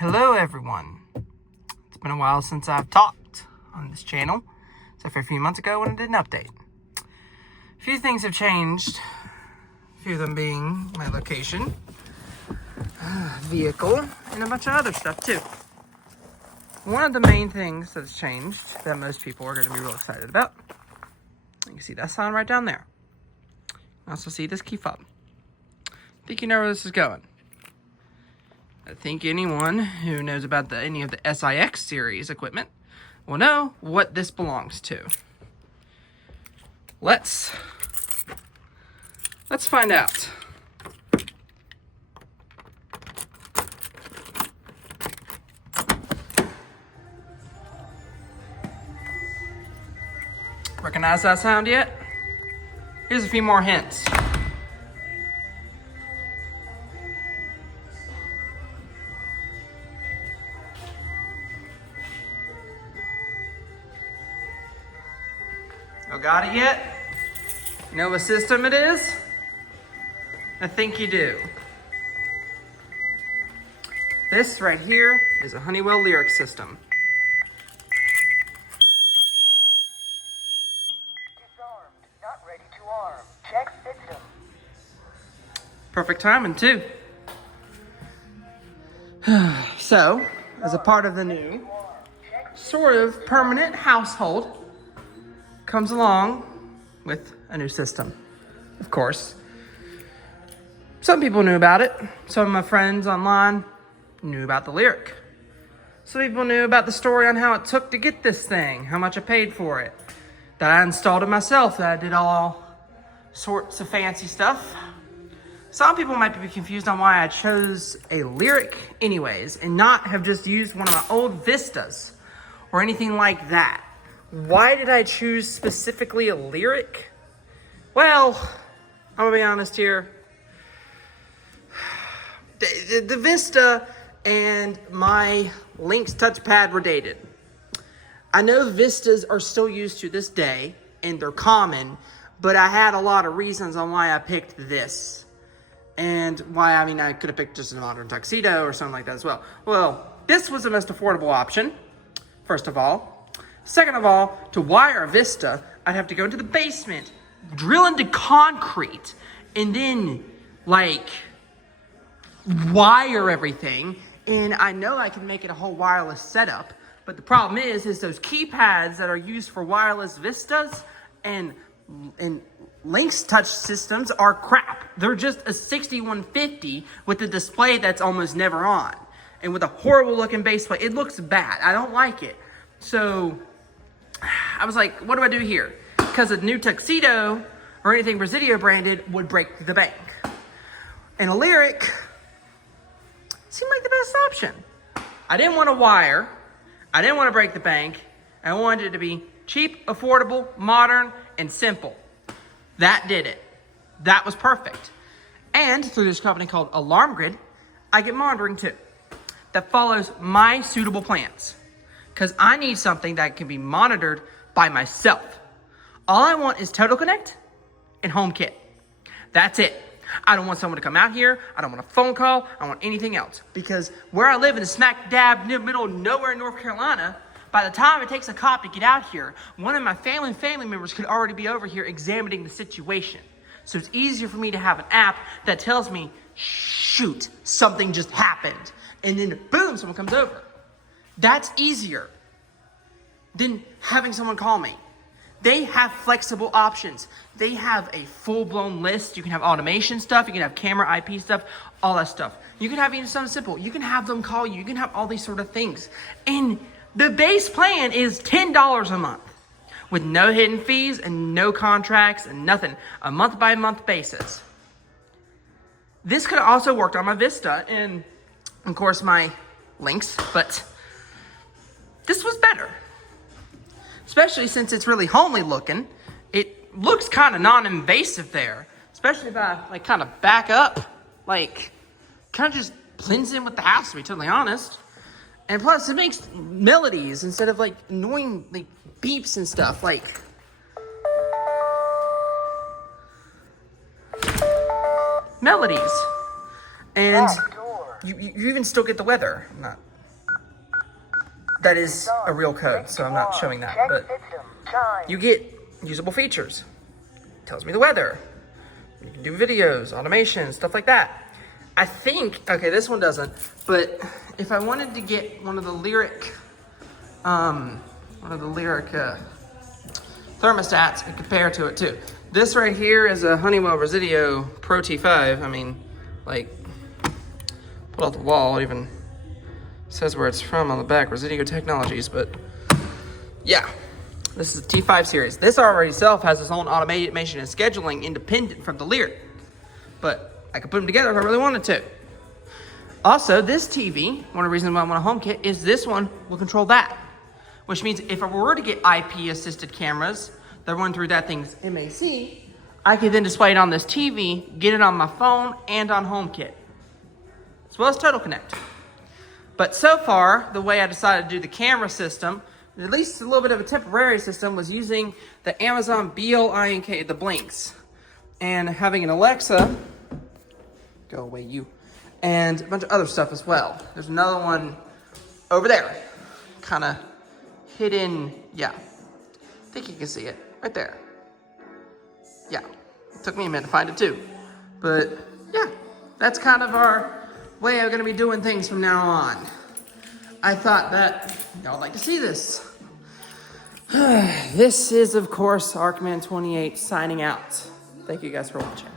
Hello everyone. It's been a while since I've talked on this channel. So for a few months ago when I did an update. A few things have changed. A few of them being my location, vehicle, and a bunch of other stuff too. One of the main things that's changed that most people are going to be real excited about. You can see that sign right down there. You also see this key fob. I think you know where this is going. I think anyone who knows about any of the SIX series equipment will know what this belongs to. Let's find out. Recognize that sound yet? Here's a few more hints. Oh, got it yet? You know what system it is? I think you do. This right here is a Honeywell lyric system. Disarmed, not ready to arm. Check system. Perfect timing too. So, as a part of the new sort of permanent household, comes along with a new system, of course. Some people knew about it. Some of my friends online knew about the lyric. Some people knew about the story on how it took to get this thing, how much I paid for it, that I installed it myself, that I did all sorts of fancy stuff. Some people might be confused on why I chose a lyric anyways and not have just used one of my old Vistas or anything like that. Why did I choose specifically a lyric? Well, I'm gonna be honest here. The Vista and my Lynx touchpad were dated. I know Vistas are still used to this day and they're common, but I had a lot of reasons on why I picked this. And why, I could have picked just a modern tuxedo or something like that as well. Well, this was the most affordable option, first of all. Second of all, to wire a Vista, I'd have to go into the basement, drill into concrete, and then, wire everything. And I know I can make it a whole wireless setup, but the problem is those keypads that are used for wireless Vistas and Lynx touch systems are crap. They're just a 6150 with a display that's almost never on. And with a horrible looking base plate, it looks bad. I don't like it. So I was like, what do I do here? Because a new tuxedo or anything Presidio branded would break the bank. And a lyric seemed like the best option. I didn't want to wire. I didn't want to break the bank. I wanted it to be cheap, affordable, modern, and simple. That did it. That was perfect. And through this company called AlarmGrid, I get monitoring too. That follows my suitable plans. Because I need something that can be monitored by myself. All I want is Total Connect and HomeKit. That's it. I don't want someone to come out here. I don't want a phone call. I don't want anything else. Because where I live in the smack dab middle of nowhere in North Carolina, by the time it takes a cop to get out here, one of my family members could already be over here examining the situation. So it's easier for me to have an app that tells me, shoot, something just happened. And then boom, someone comes over. That's easier than having someone call me. They have flexible options. They have a full-blown list. You can have automation stuff. You can have camera IP stuff, all that stuff. You can have even something simple. You can have them call you. You can have all these sort of things. And the base plan is $10 a month with no hidden fees and no contracts and nothing. A month-by-month basis. This could have also worked on my Vista and, of course, my Lynx, but this was better, especially since it's really homely looking. It looks kind of non-invasive there, especially if I kind of back up, kind of just blends in with the house, to be totally honest. And plus, it makes melodies instead of annoying beeps and stuff. Melodies, and you even still get the weather. I'm not that is a real code, so I'm not showing that, Check but system. Chime. you get usable features. Tells me the weather. You can do videos, automation, stuff like that. I think, okay, this one doesn't, but if I wanted to get one of the Lyric thermostats and compare to it too. This right here is a Honeywell Residio Pro T5. I mean, like, pull out the wall, it even says where it's from on the back, Residio Technologies, but yeah. This is the T5 series. This already itself has its own automation and scheduling independent from the Lyric, but I could put them together if I really wanted to. Also, this TV, one of the reasons why I want a HomeKit is this one will control that, which means if I were to get IP assisted cameras that run through that thing's MAC, I could then display it on this TV, get it on my phone and on HomeKit, as well as Total Connect. But so far, the way I decided to do the camera system, at least a little bit of a temporary system, was using the Amazon BLINK, the blinks, and having an Alexa, go away you, and a bunch of other stuff as well. There's another one over there, kind of hidden, yeah. I think you can see it, right there. Yeah, it took me a minute to find it too. But yeah, that's kind of our way I'm gonna be doing things from now on. I thought that y'all would like to see this. This is, of course, Arkman28 signing out. Thank you guys for watching.